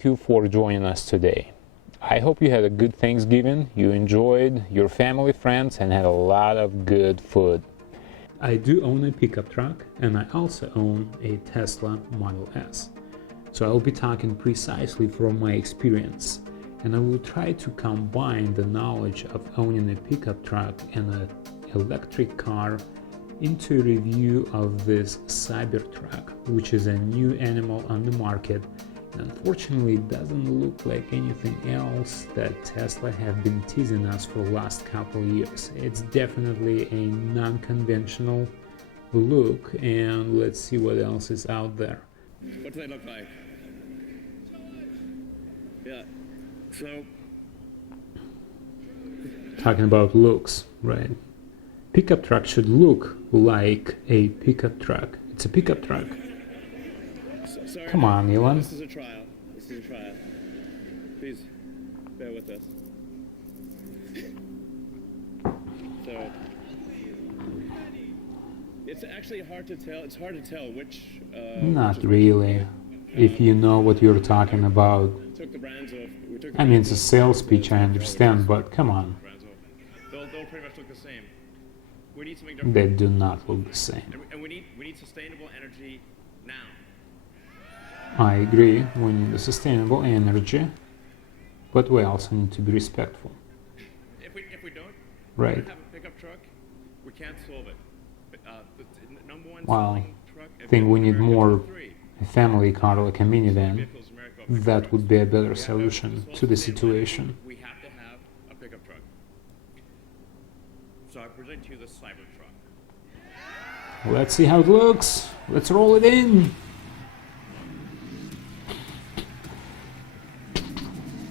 thank you for joining us today. I hope you had a good Thanksgiving, you enjoyed your family, friends, and had a lot of good food. I do own a pickup truck, and I also own a Tesla Model S. So I'll be talking precisely from my experience, and I will try to combine the knowledge of owning a pickup truck and an electric car into a review of this Cybertruck, which is a new animal on the market. Unfortunately, it doesn't look like anything else that Tesla have been teasing us for the last couple of years. It's definitely a non-conventional look, and let's see what else is out there. What do they look like? Yeah, so... Talking about looks, right? Pickup truck should look like a pickup truck. It's a pickup truck. Sorry, come on, Elon. This is a trial. This is a trial. Please, bear with us. So, it's actually hard to tell. It's hard to tell which. Not really. If you know what you're talking about. Took the brands off. I mean, it's a sales pitch, I understand, but come on. They'll pretty much look the same. We need something They different. do not look the same. And we need sustainable energy now. I agree, we need a sustainable energy, but we also need to be respectful. If we don't, Right. have a pickup truck, we can't solve it. The number one Well, selling truck I think we need more three. a family car like a minivan. Vehicles in America. That would be a better solution to the situation. We have to have a pickup truck. So I present to you the Cybertruck. Let's see how it looks. Let's roll it in.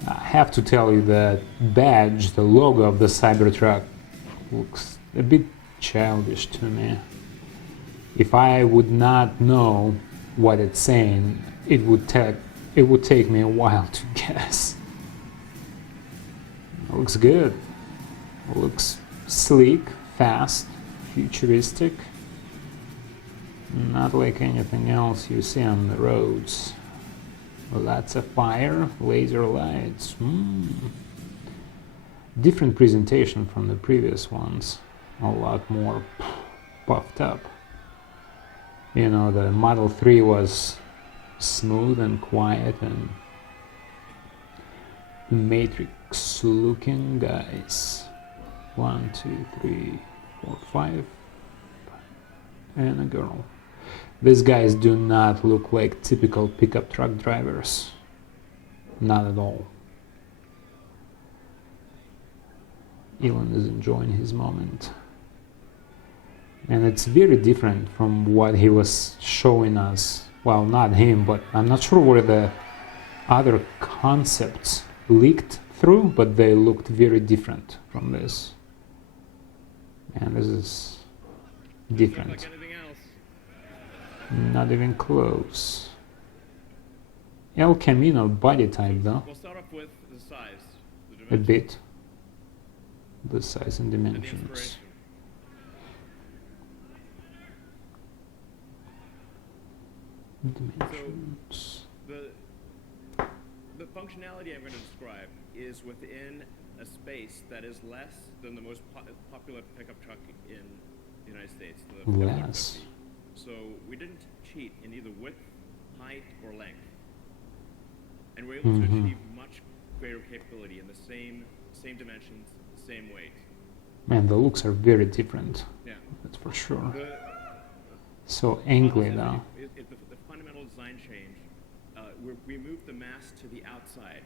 I have to tell you that badge, the logo of the Cybertruck, looks a bit childish to me. If I would not know what it's saying, it would take me a while to guess. It looks good. It looks sleek, fast, futuristic. Not like anything else you see on the roads. Lots of fire, laser lights. Different presentation from the previous ones. A lot more puffed up. You know, the Model 3 was smooth and quiet and Matrix looking guys. 1, 2, 3, 4, 5, and a girl. These guys do not look like typical pickup truck drivers. Not at all. Elon is enjoying his moment. And it's very different from what he was showing us. Well, not him, but I'm not sure where the other concepts leaked through, but they looked very different from this. And this is different. Like anything else. Not even close. El Camino body type though. We'll start off with the size, the A dimensions, bit. The size and and the dimensions. inspiration. Dimensions. The functionality I'm going to describe is within a space that is less than the most popular pickup truck in the United States. The Less. F-150. So we didn't cheat in either width, height, or length. And we're able to achieve much greater capability in the same dimensions, same weight. Man, the looks are very different. Yeah. That's for sure. The So angry though. the fundamental design change, we moved the mass to the outside.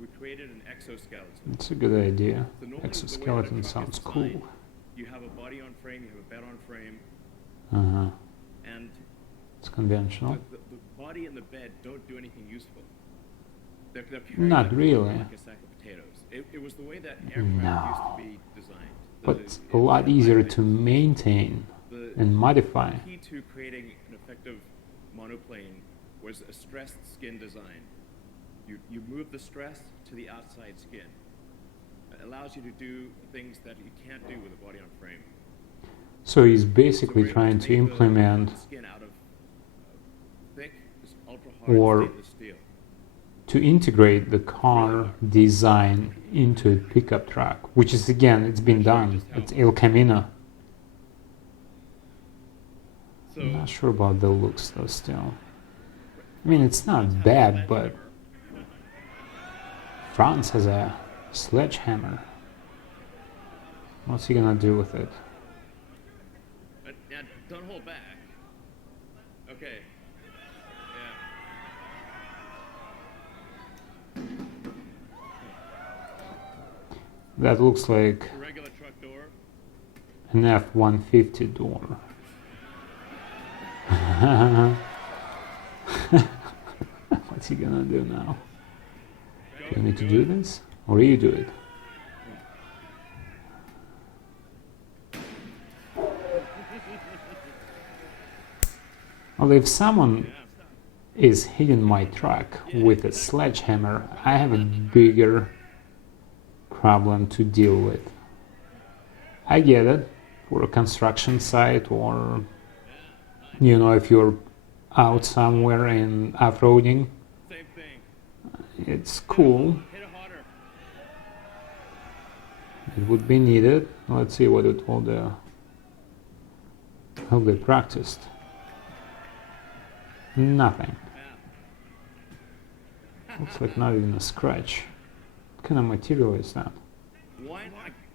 We created an exoskeleton. It's a good idea. So normally the way that a Exoskeleton truck sounds is cool. designed, you have a body on frame, you have a bed on frame, and It's conventional. the body and the bed don't do anything useful. They're carrying Not like really. like a sack of potatoes. It was the way that aircraft used to be designed. But it's a lot easier to maintain and modify. The key to creating an effective monoplane was a stressed skin design. You move the stress to the outside skin. It allows you to do things that you can't do with a body on frame. So he's So basically we're able trying to to make implement the skin out of thick, ultra hard Or stainless steel. to integrate the car design into a pickup truck, which is, again, it's been done. It's El Camino. I'm not sure about the looks though still. I mean, it's not bad, but France has a sledgehammer. What's he gonna do with it? Yeah, don't hold back. Okay. Yeah. That looks like A regular truck door. an F-150 door. What's he gonna do now? Do you need to do this? Or you do it? Well, if someone is hitting my truck with a sledgehammer, I have a bigger problem to deal with. I get it, for a construction site, or you know, if you're out somewhere and off-roading, Same thing. it's cool. Hit it harder. It would be needed. Let's see what it will do. How they practiced. Nothing. Looks like not even a scratch. What kind of material is that?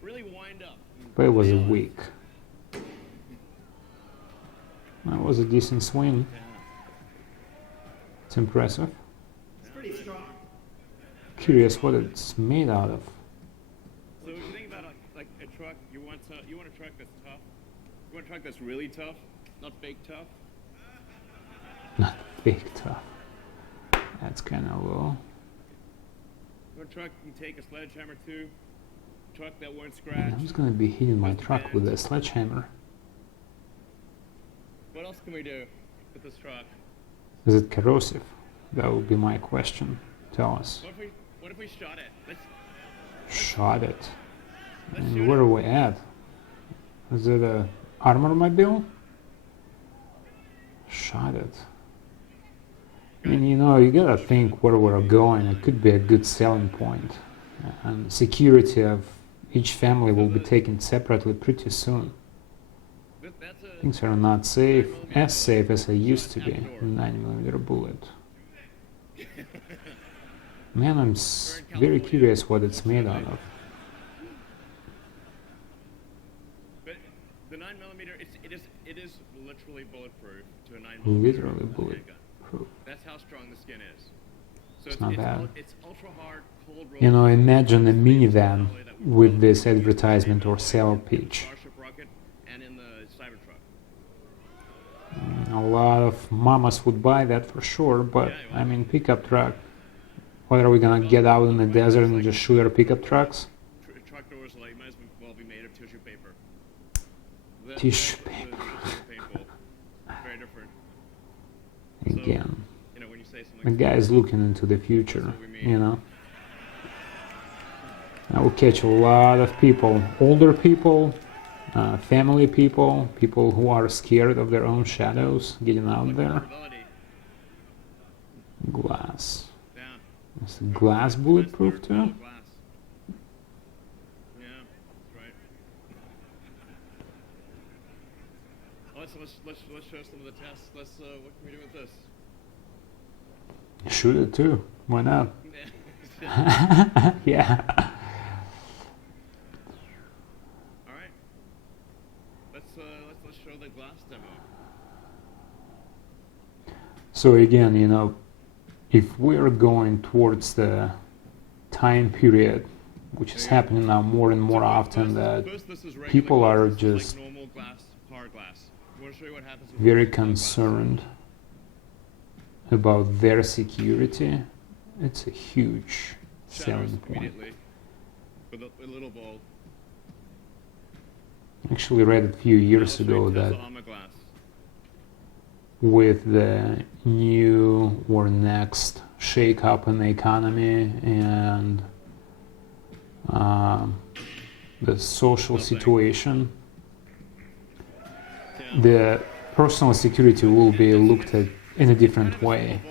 Really wind up. But it was a weak. That was a decent swing. It's impressive. It's pretty strong. Curious what it's made out of. So if you think about like a truck, you want a truck that's tough. You want a truck that's really tough, not fake tough. Not big tough. That's kind of low. You want a truck you can take a sledgehammer to. A truck that won't Man, scratch. who's gonna be hitting my truck with a sledgehammer? What else can we do with this truck? Is it corrosive? That would be my question. Tell us. What if we shot it? Let's Shot it. shoot And where are we at? Is it a armor-mobile? Shot it. I mean, you know, you gotta think where we're going. It could be a good selling point. And security of each family will be taken separately pretty soon. That's a Things are not safe, as safe as they used to be. 9mm bullet. Man, I'm very curious what it's made out of. But the 9mm, it is literally bulletproof to a 9mm. Literally handgun. bulletproof. That's how strong the skin is. So It's not bad. It's ultra hard, cold roll. You know, imagine a minivan with this advertisement or sale pitch. Starship rocket and in the Cybertruck. A lot of mamas would buy that for sure, but I mean, pickup truck. What are we gonna get out in the desert and just shoot our pickup trucks? Truck doors might as well be made of tissue paper. Tissue paper. Very different. Again, You know, when you say something the guy is looking into the future, you know. I will catch a lot of people, older people, family people, people who are scared of their own shadows getting out there. Glass. Yeah. Is the glass bulletproof too? Glass. Yeah, that's right. Let's show some of the tests. What can we do with this? Shoot it too. Why not? Yeah. All right. Let's show the glass demo. So again, you know, if we're going towards the time period, which is happening now more and more often, that people are just like normal glass, hard glass. You want to show you what happens with very glass? concerned about their security, it's a huge Shatters selling point. immediately with a little bulb. I actually read a few years ago that Armor glass. with the new or next shake-up in the economy and the social situation, the personal security will be looked at in a different way.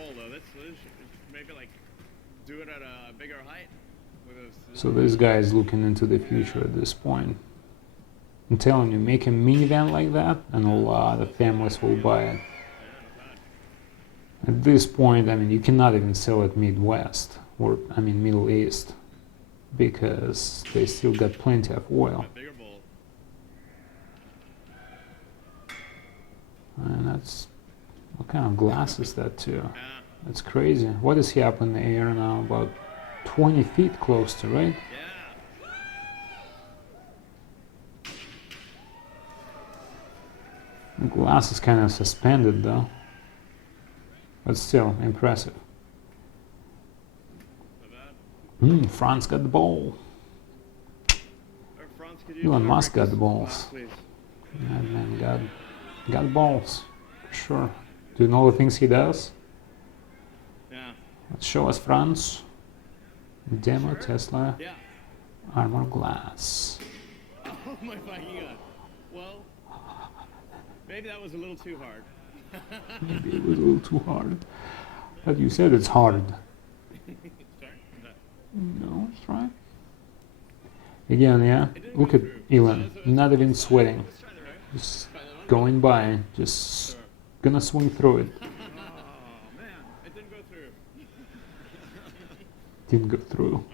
So this guy is looking into the future at this point. I'm telling you, make a minivan like that and a lot of families will buy it. At this point, I mean, you cannot even sell it Midwest, or I mean Middle East, because they still got plenty of oil. And that's, what kind of glass is that too? That's crazy. What is he up in the air now? About 20 feet close to, right? The glass is kind of suspended though, but still impressive. France got the ball. Elon Musk got the balls. Yeah, man, got balls, for sure. Do you know the things he does? Yeah. Let's show us France. Demo Tesla. Yeah. Armor glass. Oh my God. Well, maybe that was a little too hard. Maybe it was a little too hard. But you said it's hard. No, it's right. Again, yeah. Look at Elon, not even sweating. Just going by, just gonna swing through it. Oh man, it didn't go through. Didn't go through.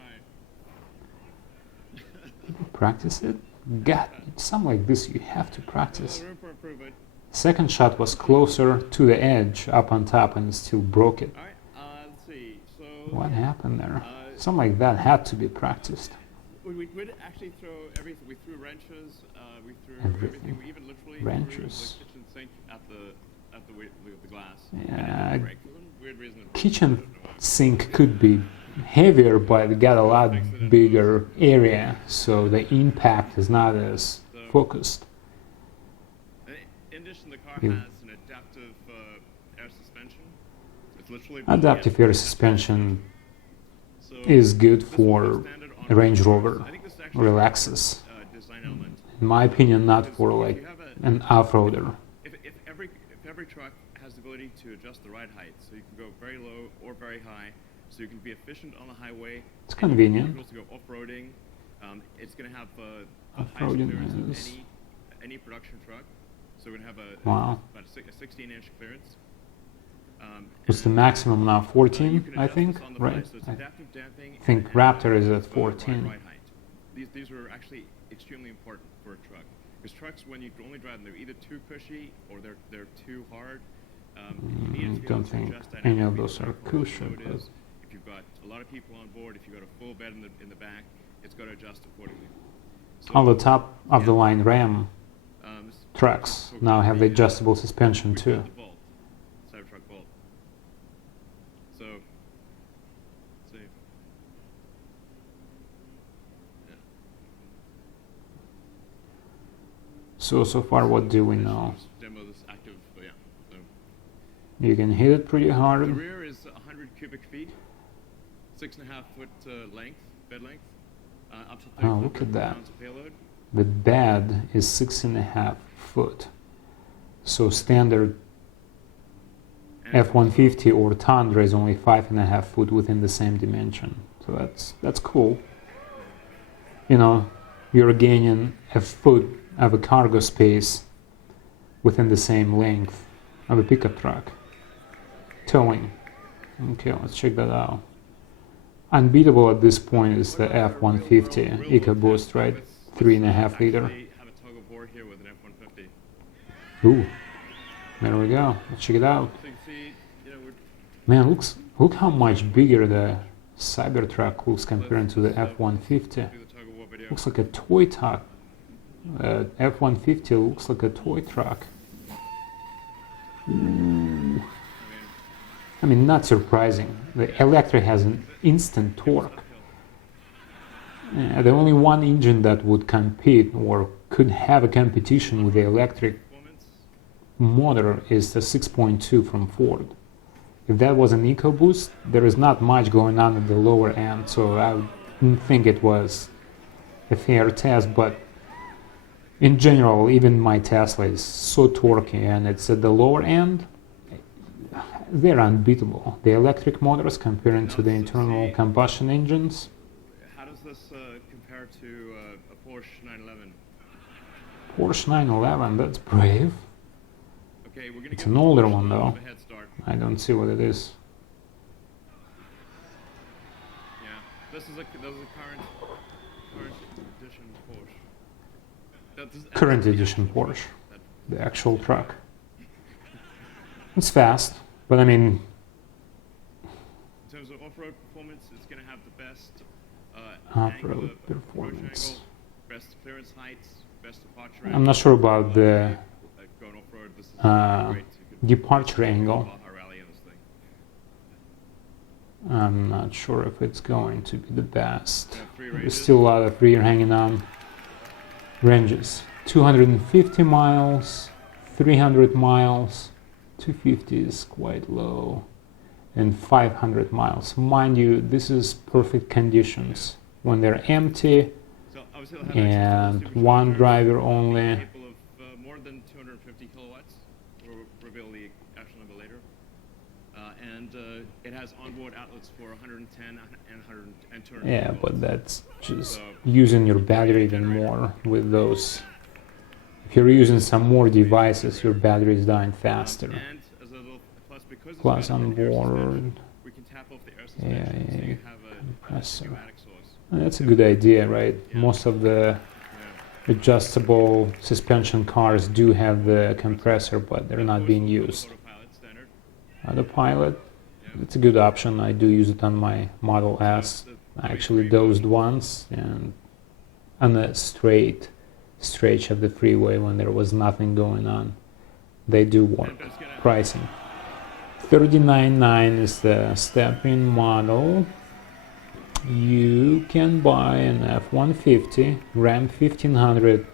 Practice it? God, something like this you have to practice. Room for improvement. Second shot was closer to the edge, up on top, and still broke it. All right, let's see. So What happened there? Something like that had to be practiced. we would actually throw everything. We threw wrenches. We threw Everything. We even literally Wrenches. threw the kitchen sink at the glass. Yeah, Weird reason. kitchen sink could be heavier, but it got a lot bigger area, so the impact is not as focused. In addition, the car You- has an adaptive air suspension. It's literally Adaptive air suspension So is good this for will go standard on a Range cars. Rover I think this is actually Relaxes. design element. In my opinion, not Because for if like you have an off-roader. if every truck has the ability to adjust the ride height, so you can go very low or very high, so you can be efficient on the highway. It's and convenient. you can also go off-roading. It's going to have the highest Off-roading clearance is- of any production truck. So we're going to have Wow. about a 16-inch clearance. What's the and, maximum now? you 14, can I adjust think, this on the right? fly, so it's I adaptive damping think and Raptor is at adaptive, 14. ride height. These are actually extremely important for a truck. Because trucks, when you only drive them, they're either too cushy or they're too hard. You need it to be Don't able to think adjust any dynamically of those no are matter what the cushion, load but is. If you've got a lot of people on board, if you've got a full bed in the back, it's got to adjust accordingly. So, on the top of the line Ram this trucks now have the adjustable suspension we too. call it the Bolt, Cybertruck Bolt. So, let's see. Yeah. So far, what do we know? Just demo this active, but yeah. So You can hit it pretty the hard. rear is 100 cubic feet, 6.5 foot length, bed length, up to 30 Oh, look at that. pounds of payload. The bed is 6.5 foot. So standard And F-150 or Tundra is only 5.5 foot within the same dimension. So that's cool. You know, you're gaining a foot of a cargo space within the same length of a pickup truck. Towing. Okay, let's check that out. Unbeatable at this point is the F-150 EcoBoost, right? 3.5 liter. Actually have a toggle bore here with an F-150. Ooh, there we go. Let's check it out. So you can see, you know, Man, look how much bigger the Cybertruck looks compared to the F-150. do the toggle bore video. Looks like a toy truck. F-150 looks like a toy truck. Ooh. I mean, not surprising. The electric has an instant torque. The only one engine that would compete or could have a competition with the electric Performance. motor is the 6.2 from Ford. If that was an EcoBoost, there is not much going on at the lower end, so I didn't think it was a fair test, but in general, even my Tesla is so torquey and it's at the lower end, they're unbeatable. The electric motors comparing to the internal combustion engines, How does this compare to a Porsche 911? Porsche 911, that's brave. Okay, we're gonna It's give an the older Porsche one a little though. bit of a head start. I don't see what it is. Yeah, this is a current edition Porsche. Current edition Porsche, the actual truck. It's fast, but I mean, in terms of off-road performance, it's going to have the best off-road approach performance. angle, best clearance heights, best departure I'm not sure about the going off-road. This is great. departure angle. Baja rally in this thing. I'm not sure if it's going to be the best. Three There's ranges. still a lot of rear hanging on. Ranges 250 miles, 300 miles, 250 is quite low, and 500 miles. Mind you, this is perfect conditions when they're empty So obviously it'll have and access to one superchargers, driver only. capable of more than 250 kilowatts. We'll reveal the actual number later. And it has onboard outlets for 110 and 100 and 200. Yeah, but that's just So, using your battery even more with those. If you're using some more devices, your battery is dying faster. and as a little plus, because it's Plus got on an air suspension, board, we can tap off the air suspension, so you have a compressor. pneumatic source. That's a good idea, right? Yeah. Most of the Yeah. adjustable suspension cars do have the compressor, but they're not being used. Autopilot standard. Autopilot, Yeah. it's a good option. I do use it on my Model S. I actually dozed once and on a stretch of the freeway when there was nothing going on. They do work. And that's gonna- Pricing. 39.9 is the step-in model. You can buy an F-150, Ram 1500,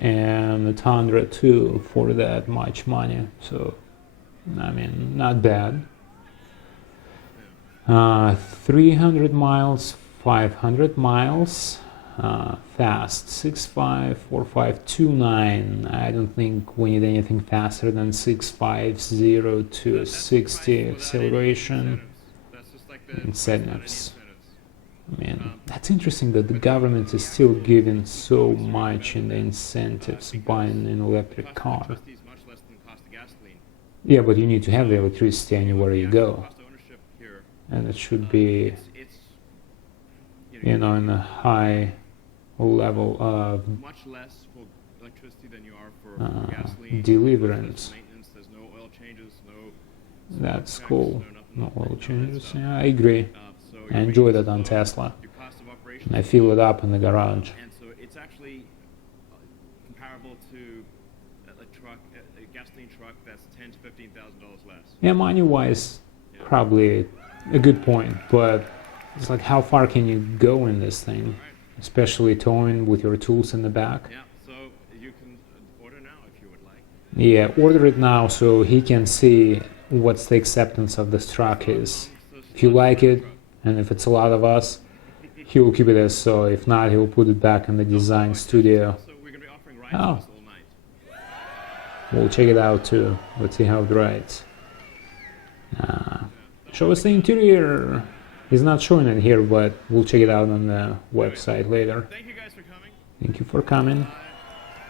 and a Tundra too for that much money. So, I mean, not bad. 300 miles, 500 miles, fast, 654529. I don't think we need anything faster than 650 to That's 60 fine without any acceleration. incentives. That's just like the Incentives. without any incentives. I mean, that's interesting that the government is still giving so much in the incentives buying an electric Cost of car. electricity is much less than the cost of gasoline. Yeah, but you need to have the electricity anywhere The you actual go, cost of ownership here, and it should be, it's you know, in a high level of much less for electricity than you are for gasoline. deliverance. There's maintenance, there's no oil changes, no. That's taxes, cool. no nothing. No oil None of that changes. stuff. Yeah, I agree. So I your enjoy maintenance that on is low, Tesla. your cost of operation And I is fill low, it up in the garage. and so it's actually comparable to a truck, a gasoline truck that's $10,000 to $15,000 less. Yeah, money-wise, Yeah. probably a good point, but it's like how far can you go in this thing? Right. Especially towing with your tools in the back. Yeah. So you can order now if you would like. Yeah, order it now so he can see what's the acceptance of this truck is. If you like it, and if it's a lot of us, he will keep it as so. If not, he will put it back in the design studio. So we're going to be offering rides Oh. all night. We'll check it out too. Let's see how it rides. Show us the interior. He's not showing it here, but we'll check it out on the website later. Thank you guys for coming. Thank you for coming.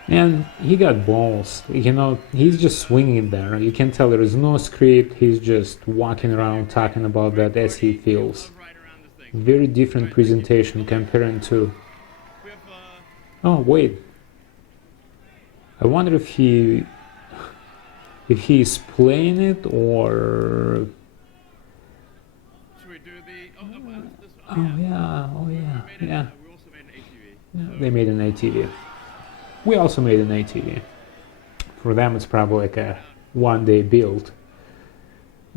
And he got balls. You know, he's just swinging it there. You can tell there is no script. He's just walking around talking about that as he feels. Love ride around this thing. Very different presentation comparing to... We have, Oh, wait. I wonder if he's playing it or... should we do the, this Oh yeah, oh yeah, yeah. we also made an ATV. Yeah, they made an ATV. We also made an ATV. For them, it's probably like a one-day build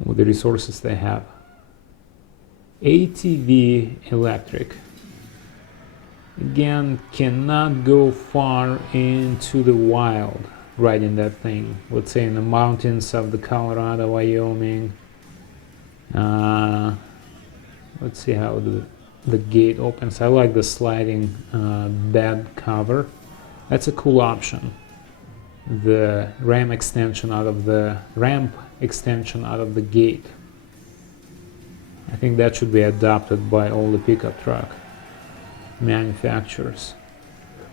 with the resources they have. ATV electric. Again, cannot go far into the wild riding that thing. Let's say in the mountains of the Colorado, Wyoming. Let's see how the gate opens. I like the sliding bed cover. That's a cool option. The ramp extension out of the gate. I think that should be adopted by all the pickup truck. manufacturers.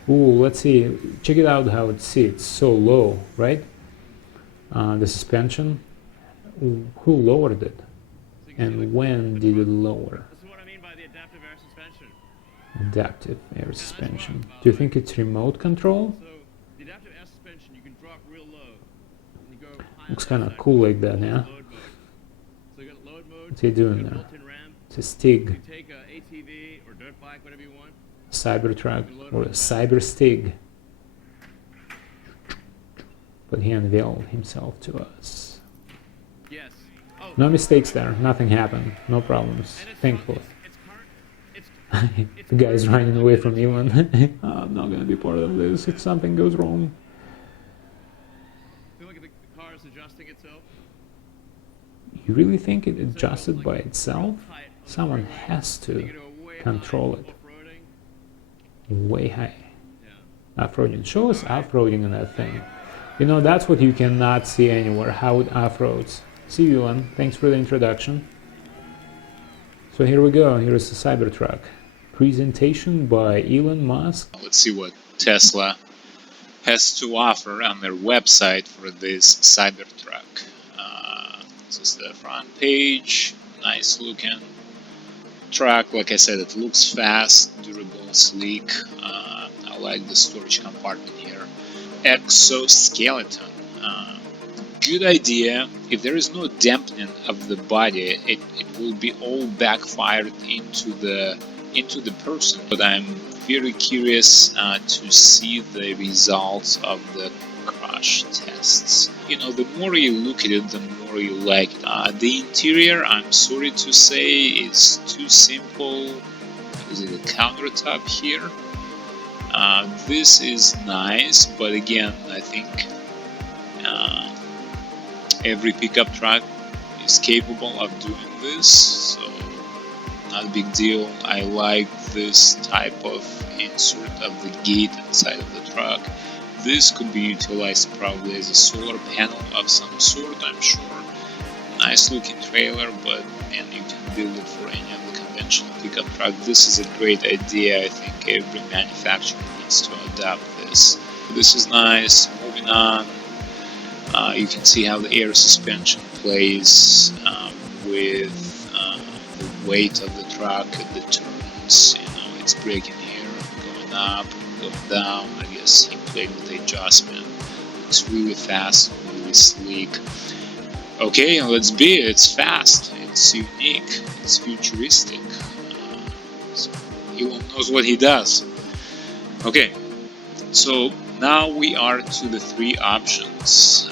Ooh, let's see. Check it out how it sits. So low, right? The suspension. Who lowered it? And when did it lower? This is what I mean by the adaptive air suspension. Adaptive air suspension. Do you think it's remote control? So the adaptive air suspension, you can drop real low. And you go high. Looks kind of cool like that, yeah? Load mode. So you got load mode. What's he doing you got there? built-in ramp. It's a Stig, You take a ATV or dirt bike, whatever you want. Cybertruck, or a Cyber Stig. But he unveiled himself to us. Yes. Oh, No mistakes there, nothing happened, no problems, and it's thankfully. It's current. The guy's running away from Elon. I'm not gonna be part of this if something goes wrong. Feel like the car is adjusting itself. You really think it adjusted by itself? Someone has You to go way control high, it. off-roading. Way high. Yeah. Off-roading. Show us off-roading in that thing. You know, that's what you cannot see anywhere, how it off-roads. See you, Elon. Thanks for the introduction. So here we go. Here is the Cybertruck. Presentation by Elon Musk. Let's see what Tesla has to offer on their website for this Cybertruck. This is the front page. Nice looking truck. Like I said, it looks fast, durable, sleek. I like the storage compartment here. Exoskeleton. Good idea. If there is no dampening of the body, it will be all backfired into the person. But I'm very curious to see the results of the crash tests. You know, the more you look at it, the more you like it. The interior, I'm sorry to say, is too simple. Is it a countertop here? This is nice, but again, I think every pickup truck is capable of doing this, so not a big deal. I like this type of insert of the gate inside of the truck. This could be utilized probably as a solar panel of some sort, I'm sure. Nice looking trailer, and you can build it for any of the conventional pickup truck. This is a great idea. I think every manufacturer needs to adopt this. This is nice. Moving on. You can see how the air suspension plays with the weight of the truck at the turns. You know, it's braking here, going up, going down. I guess he played with the adjustment. It's really fast, really sleek. Okay, let's be it. It's fast, it's unique, it's futuristic. So Elon knows what he does. Okay, so now we are to the three options.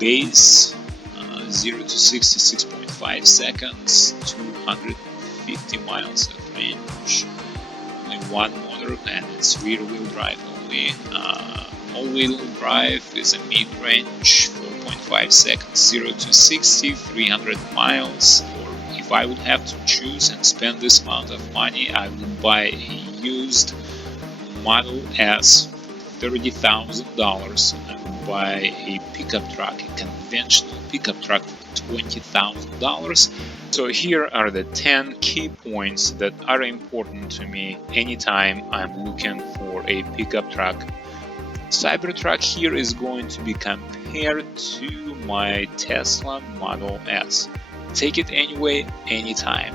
Base, 0 to 60, 6.5 seconds, 250 miles of range, only one motor, and it's rear-wheel drive only. All-wheel drive is a mid-range, 4.5 seconds, 0 to 60, 300 miles. Or if I would have to choose and spend this amount of money, I would buy a used Model S, $30,000. I would buy a pickup truck, a conventional pickup truck for $20,000. So here are the 10 key points that are important to me anytime I'm looking for a pickup truck. Cybertruck here is going to be compared to my Tesla Model S. Take it anyway, anytime.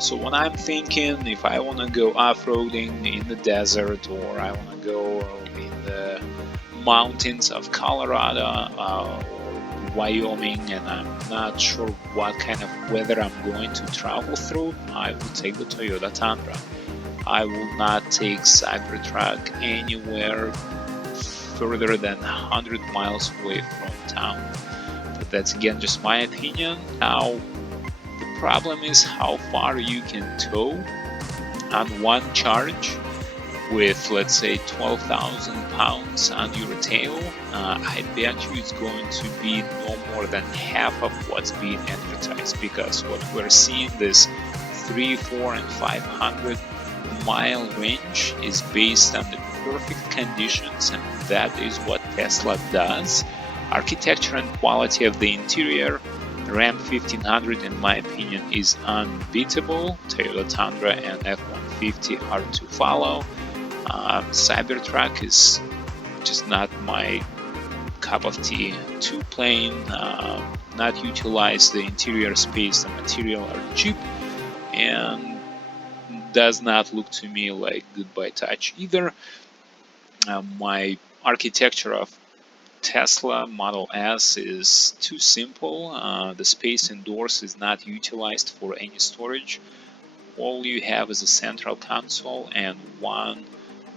So when I'm thinking if I want to go off-roading in the desert, or I want to go in the mountains of Colorado or Wyoming, and I'm not sure what kind of weather I'm going to travel through, I will take the Toyota Tundra. I will not take Cybertruck anywhere further than 100 miles away from town. But that's again just my opinion. Now, the problem is how far you can tow on one charge with, let's say, 12,000 pounds on your tail. I bet you it's going to be no more than half of what's being advertised, because what we're seeing, this 300, 400, and 500 mile range is based on the perfect conditions, and that is what Tesla does. Architecture and quality of the interior, Ram 1500 in my opinion is unbeatable. Toyota Tundra and F-150 F-150 hard to follow. Cybertruck is just not my cup of tea. Too plain, not utilize the interior space, the material are cheap, and does not look to me like goodbye touch either. My architecture of Tesla Model S is too simple. The space indoors is not utilized for any storage. All you have is a central console and one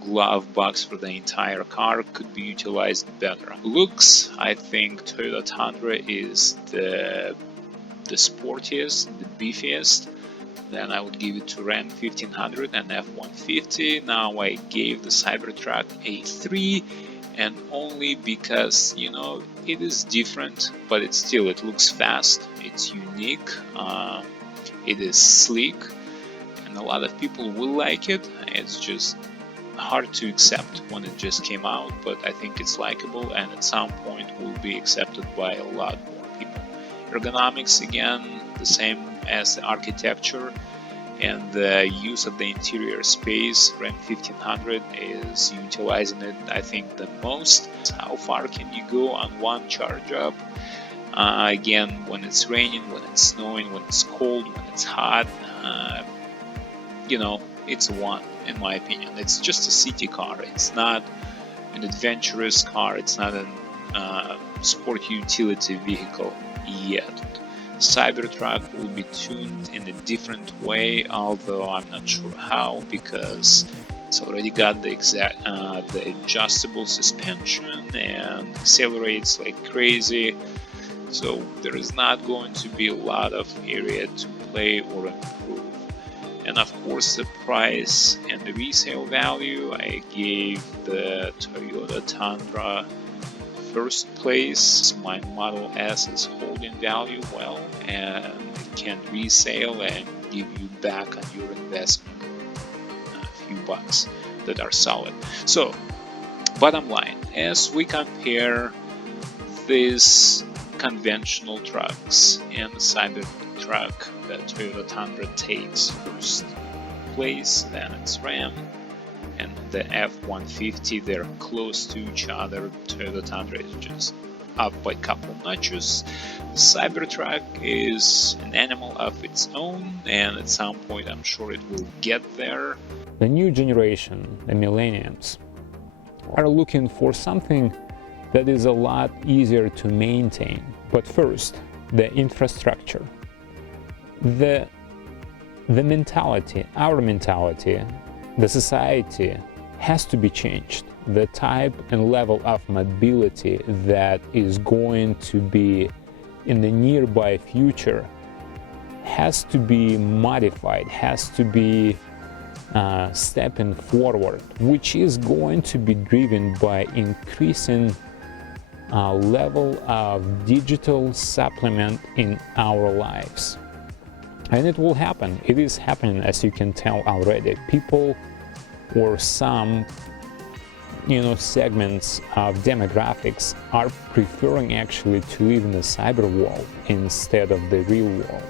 glove box for the entire car. Could be utilized better. Looks, I think Toyota Tundra is the sportiest, the beefiest. Then I would give it to Ram 1500 and F-150. Now I gave the Cybertruck a 3, and only because, you know, it is different, but it looks fast, it's unique, it is sleek, and a lot of people will like it. It's just hard to accept when it just came out, but I think it's likable, and at some point will be accepted by a lot more people. Ergonomics, again, the same as the architecture and the use of the interior space. Ram 1500 is utilizing it, I think, the most. How far can you go on one charge up? Again, when it's raining, when it's snowing, when it's cold, when it's hot, you know, it's a 1 in my opinion. It's just a city car. It's not an adventurous car. It's not a sport utility vehicle yet. Cybertruck will be tuned in a different way, although I'm not sure how, because it's already got the adjustable suspension and accelerates like crazy. So there is not going to be a lot of area to play or improve. And of course, the price and the resale value, I gave the Toyota Tundra first place. My Model S is holding value well, and it can resale and give you back on your investment a few bucks that are solid. So, bottom line, as we compare these conventional trucks and the Cybertruck, the Toyota Tundra takes first place, then it's Ram, and the F-150, they're close to each other. Toyota Tundra is just up by a couple notches. Cybertruck is an animal of its own, and at some point I'm sure it will get there. The new generation, the millennials, are looking for something that is a lot easier to maintain. But first, the infrastructure. The mentality, our mentality, the society has to be changed. The type and level of mobility that is going to be in the nearby future has to be modified, has to be stepping forward, which is going to be driven by increasing level of digital supplement in our lives. And it will happen. It is happening, as you can tell already. People or some, segments of demographics are preferring actually to live in the cyber world instead of the real world.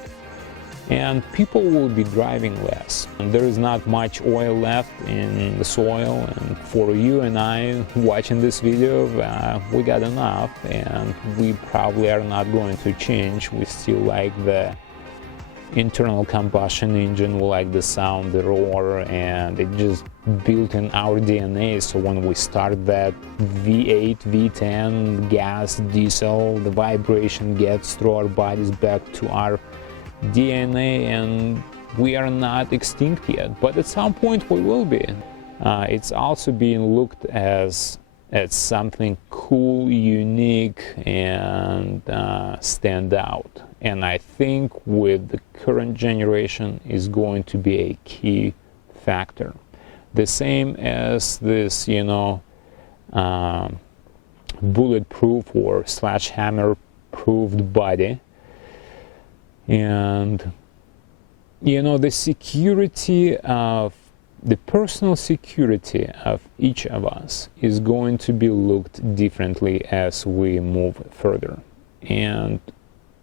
And people will be driving less. And there is not much oil left in the soil, and for you and I watching this video, we got enough, and we probably are not going to change. We still like the internal combustion engine, we like the sound, the roar, and it just built in our DNA. So when we start that V8, V10, gas, diesel, the vibration gets through our bodies back to our DNA, and we are not extinct yet, but at some point we will be. It's also being looked at something cool, unique, and stand out. And I think with the current generation is going to be a key factor. The same as this, bulletproof or sledgehammer-proofed body. And, the security of the personal security of each of us is going to be looked differently as we move further. And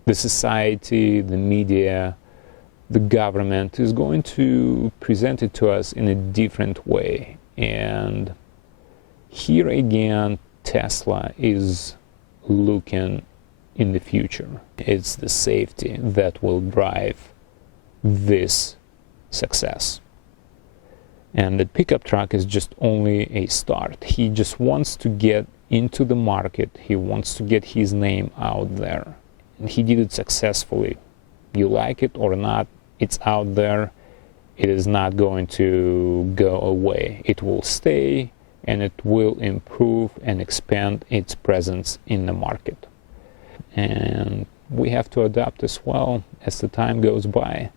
the society, the media, the government is going to present it to us in a different way. And here again, Tesla is looking in the future. It's the safety that will drive this success. And the pickup truck is just only a start. He just wants to get into the market. He wants to get his name out there. And he did it successfully. You like it or not, it's out there. It is not going to go away. It will stay, and it will improve and expand its presence in the market. And we have to adapt as well as the time goes by.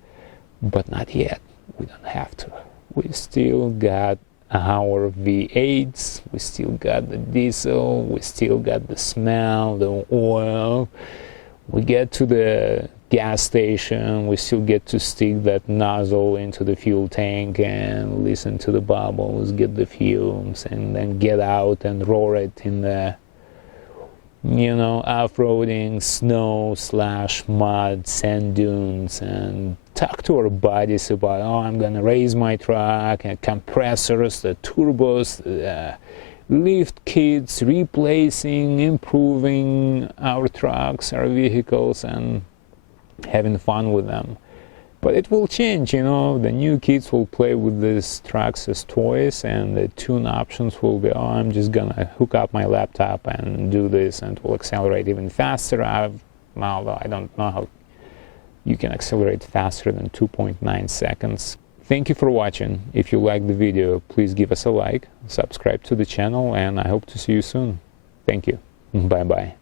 But not yet. We don't have to. We still got our V8s, we still got the diesel, we still got the smell, the oil. We get to the gas station, we still get to stick that nozzle into the fuel tank and listen to the bubbles, get the fumes, and then get out and roar it in the, off-roading snow / mud, sand dunes, and talk to our buddies about, I'm gonna raise my truck, and compressors, the turbos, the lift kits, replacing, improving our trucks, our vehicles, and having fun with them. But it will change, the new kids will play with these trucks as toys, and the tune options will be, I'm just gonna hook up my laptop and do this, and it will accelerate even faster. Although I don't know how you can accelerate faster than 2.9 seconds. Thank you for watching. If you liked the video, please give us a like, subscribe to the channel, and I hope to see you soon. Thank you. Bye-bye.